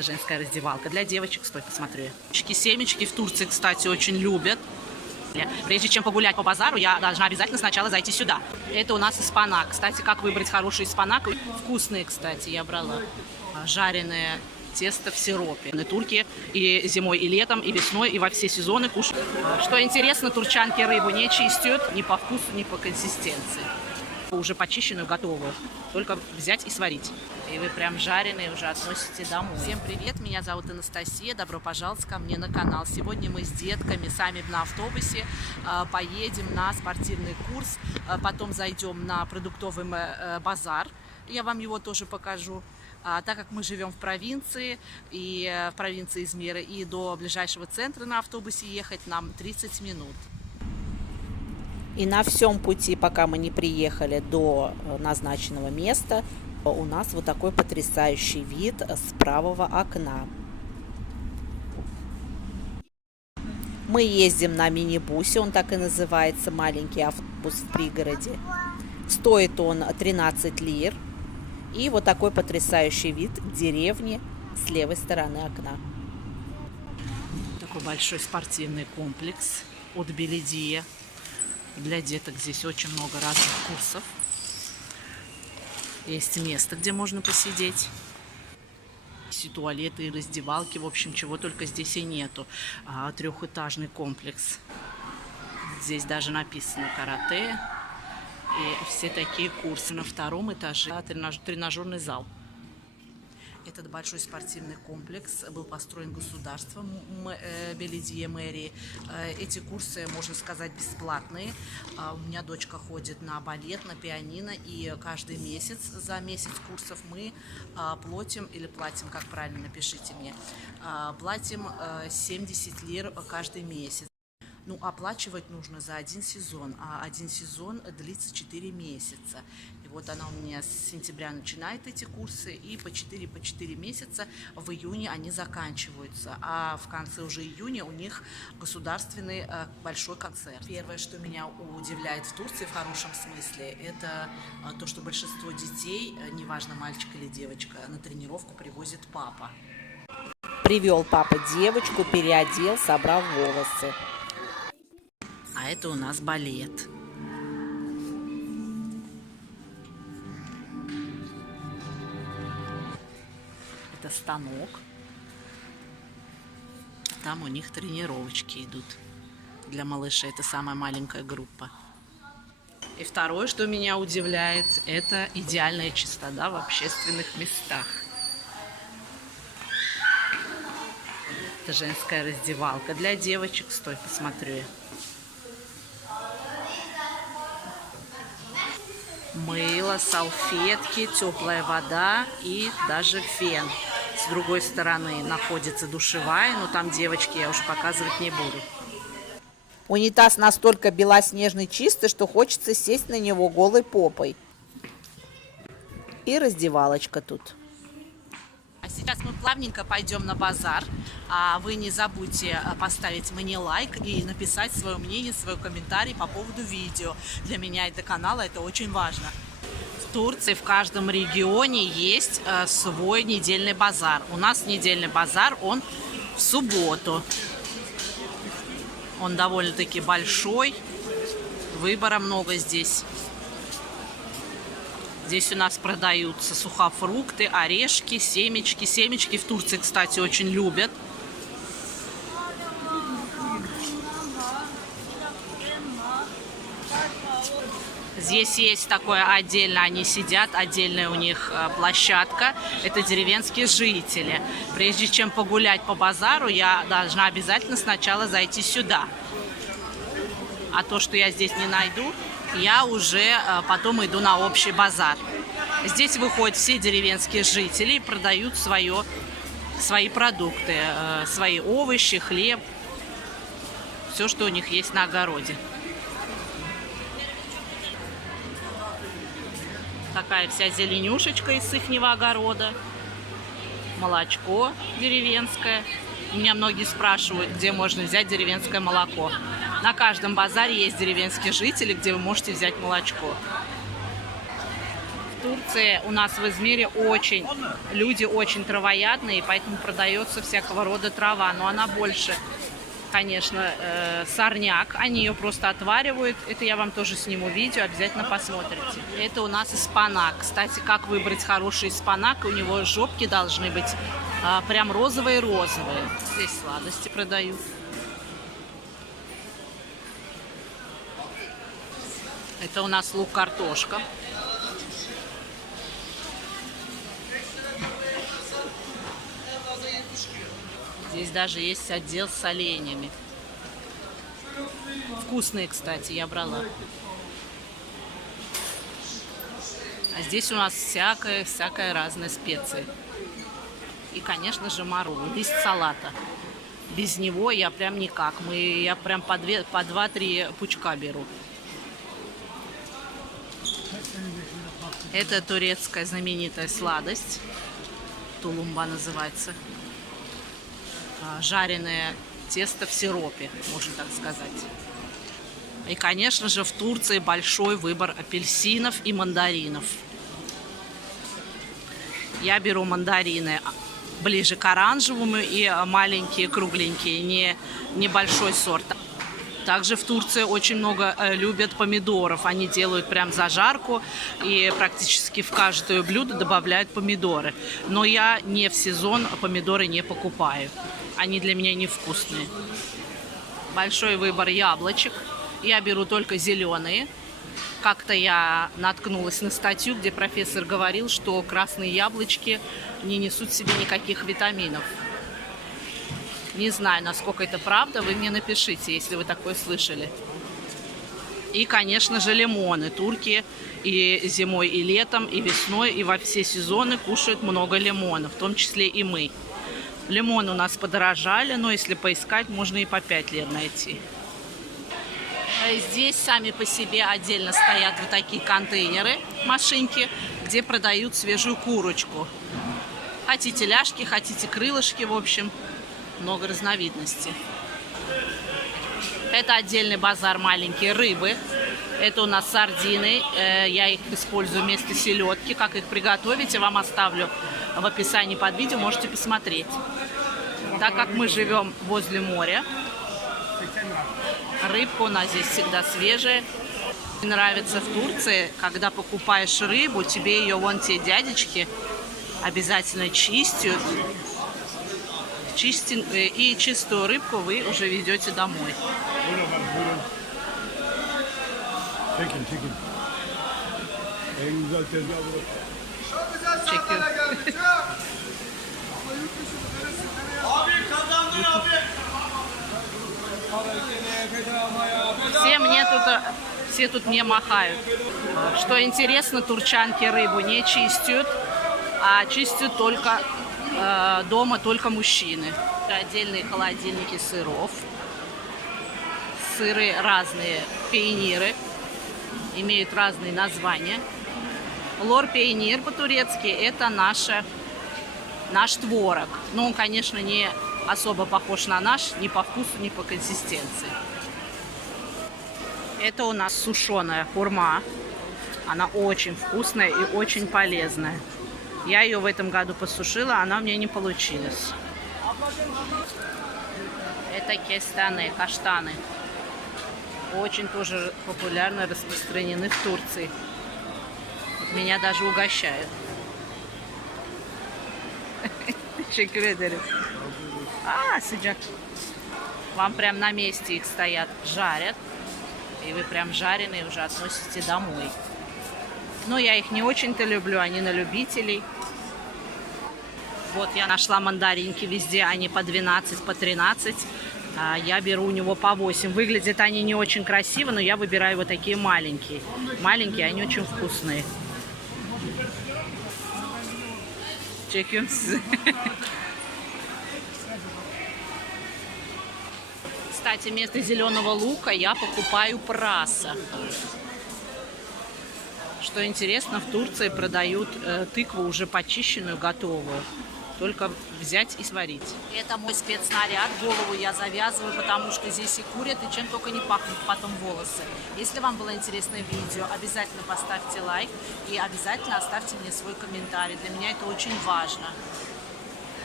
Это женская раздевалка. Для девочек, стой, посмотрю. Семечки в Турции, кстати, очень любят. Прежде чем погулять по базару, я должна обязательно сначала зайти сюда. Это у нас испанак. Кстати, как выбрать хороший испанак? Вкусные, кстати, я брала. Жареное тесто в сиропе. Турки и зимой, и летом, и весной, и во все сезоны кушают. Что интересно, турчанки рыбу не чистят ни по вкусу, ни по консистенции. Уже почищенную, готовую. Только взять и сварить. И вы прям жареные уже относите домой. Всем привет, меня зовут Анастасия. Добро пожаловать ко мне на канал. Сегодня мы с детками сами на автобусе поедем на спортивный курс. Потом зайдем на продуктовый базар. Я вам его тоже покажу. Так как мы живем в провинции, и в провинции Измира, и до ближайшего центра на автобусе ехать нам 30 минут. И на всем пути, пока мы не приехали до назначенного места, у нас вот такой потрясающий вид с правого окна. Мы ездим на мини-бусе, он так и называется, маленький автобус в пригороде. Стоит он 13 лир. И вот такой потрясающий вид деревни с левой стороны окна. Такой большой спортивный комплекс от Беледия. Для деток здесь очень много разных курсов. Есть место, где можно посидеть. Есть и туалеты, и раздевалки. В общем, чего только здесь и нету. Трехэтажный комплекс. Здесь даже написано карате. И все такие курсы. На втором этаже тренажерный зал. Этот большой спортивный комплекс был построен государством Беледия мэрии. Эти курсы, можно сказать, бесплатные. У меня дочка ходит на балет, на пианино, и каждый месяц, за месяц курсов мы платим, как правильно, напишите мне, платим 70 лир каждый месяц. Ну, оплачивать нужно за один сезон, а один сезон длится 4 месяца. И вот она у меня с сентября начинает эти курсы, и по 4 месяца в июне они заканчиваются. А в конце уже июня у них государственный большой концерт. Первое, что меня удивляет в Турции в хорошем смысле, это то, что большинство детей, неважно, мальчик или девочка, на тренировку привозит папа. Привел папа девочку, переодел, собрал волосы. А это у нас балет. Это станок. Там у них тренировочки идут. Для малышей это самая маленькая группа. И второе, что меня удивляет, это идеальная чистота в общественных местах. Это женская раздевалка для девочек. Стой, посмотрю. Мыло, салфетки, теплая вода и даже фен. С другой стороны находится душевая, но там девочки я уже показывать не буду. Унитаз настолько белоснежный, чистый, что хочется сесть на него голой попой. И раздевалочка тут. А сейчас мы плавненько пойдем на базар. А вы не забудьте поставить мне лайк и написать свое мнение, свой комментарий по поводу видео. Для меня и для канала это очень важно. В Турции в каждом регионе есть свой недельный базар. У нас недельный базар, он в субботу. Он довольно-таки большой. Выбора много здесь. Здесь у нас продаются сухофрукты, орешки, семечки. Семечки в Турции, кстати, очень любят. Здесь есть такое отдельно, они сидят, отдельная у них площадка. Это деревенские жители. Прежде чем погулять по базару, я должна обязательно сначала зайти сюда. А то, что я здесь не найду, я уже потом иду на общий базар. Здесь выходят все деревенские жители и продают свои продукты, свои овощи, хлеб, все, что у них есть на огороде. Такая вся зеленюшечка из ихнего огорода. Молочко деревенское. Меня многие спрашивают, где можно взять деревенское молоко. На каждом базаре есть деревенские жители, где вы можете взять молочко. Турции у нас в Измире люди очень травоядные, поэтому продается всякого рода трава, но она больше, конечно, сорняк, они ее просто отваривают, это я вам тоже сниму видео, обязательно посмотрите. Это у нас испанак, кстати, как выбрать хороший испанак, у него жопки должны быть прям розовые-розовые, здесь сладости продают. Это у нас лук-картошка. Здесь даже есть отдел с оленями. Вкусные, кстати, я брала. А здесь у нас всякая разная специя. И, конечно же, марул, лист салата. Без него я прям никак. Я прям по 2-3 пучка беру. Это турецкая знаменитая сладость. Тулумба называется. Жареное тесто в сиропе, можно так сказать. И, конечно же, в Турции большой выбор апельсинов и мандаринов. Я беру мандарины ближе к оранжевому и маленькие, кругленькие, небольшой сорт. Также в Турции очень много любят помидоров. Они делают прям зажарку и практически в каждое блюдо добавляют помидоры. Но я не в сезон помидоры не покупаю. Они для меня невкусные. Большой выбор яблочек. Я беру только зеленые. Как-то я наткнулась на статью, где профессор говорил, что красные яблочки не несут в себе никаких витаминов. Не знаю, насколько это правда, вы мне напишите, если вы такое слышали. И, конечно же, лимоны. Турки и зимой, и летом, и весной, и во все сезоны кушают много лимонов, в том числе и мы. Лимоны у нас подорожали, но если поискать, можно и по 5 лир найти. Здесь сами по себе отдельно стоят вот такие контейнеры, машинки, где продают свежую курочку. Хотите ляжки, хотите крылышки, в общем. Много разновидностей. Это отдельный базар маленькие рыбы. Это у нас сардины. Я их использую вместо селедки. Как их приготовить, я вам оставлю в описании под видео. Можете посмотреть. Так как мы живем возле моря, рыбка у нас здесь всегда свежая. Мне нравится в Турции, когда покупаешь рыбу, тебе ее вон те дядечки обязательно чистят. И чистую рыбку вы уже ведете домой. Все тут мне махают. Что интересно, турчанки рыбу не чистят, а чистят только дома только мужчины. Отдельные холодильники сыров. Сыры разные, пейниры, имеют разные названия. Лор-пейнир по-турецки это наш творог. Но он, конечно, не особо похож на наш, ни по вкусу, ни по консистенции. Это у нас сушеная хурма. Она очень вкусная и очень полезная. Я ее в этом году посушила, она у меня не получилась. Это кестаны, каштаны. Очень тоже популярно распространены в Турции. Меня даже угощают. Teşekkür ederim. Sıcak. Вам прям на месте их стоят, жарят. И вы прям жареные уже относите домой. Но я их не очень-то люблю, они на любителей. Вот я нашла мандаринки везде, они по 12, по 13. Я беру у него по 8. Выглядят они не очень красиво, но я выбираю вот такие маленькие. Маленькие, они очень вкусные. Çekiyorum sizi. Кстати, вместо зеленого лука я покупаю праса. Что интересно, в Турции продают тыкву уже почищенную, готовую. Только взять и сварить. Это мой спецснаряд. Голову я завязываю, потому что здесь и курят, и чем только не пахнут потом волосы. Если вам было интересное видео, обязательно поставьте лайк и обязательно оставьте мне свой комментарий. Для меня это очень важно.